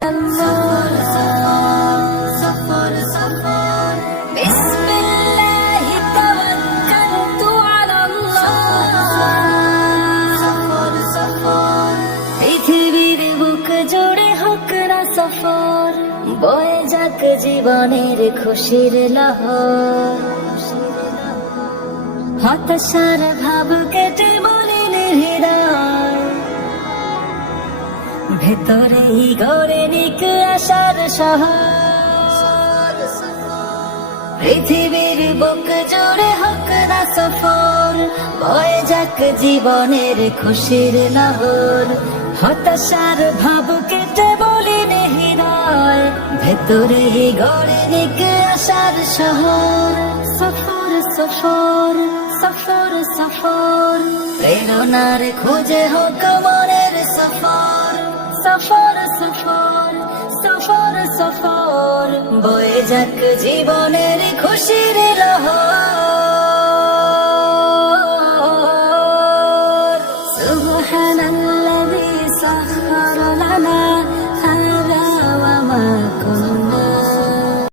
পৃথিবীর বুক জুড়ে হোক না সফর, বয়ে যাক জীবনের খুশির লহর। হতাশার ভাব কেটে মলিন হৃদয়, ভেতরেই গড়ে নিক আশার শহর। পৃথিবীর বুক জুড়ে হোক না সফর, বয়ে যাক জীবনের খুশির লহর। হতাশার ভাব কেটে মলিন হৃদয়, ভেতরেই গড়ে নিক আশার শহর। সফর সফর সফর সফর, প্রেরণার খুঁজে হোক মনের সফর। সফর সফর সফর সফর, বয়ে যাক জীবনের খুশির লহর।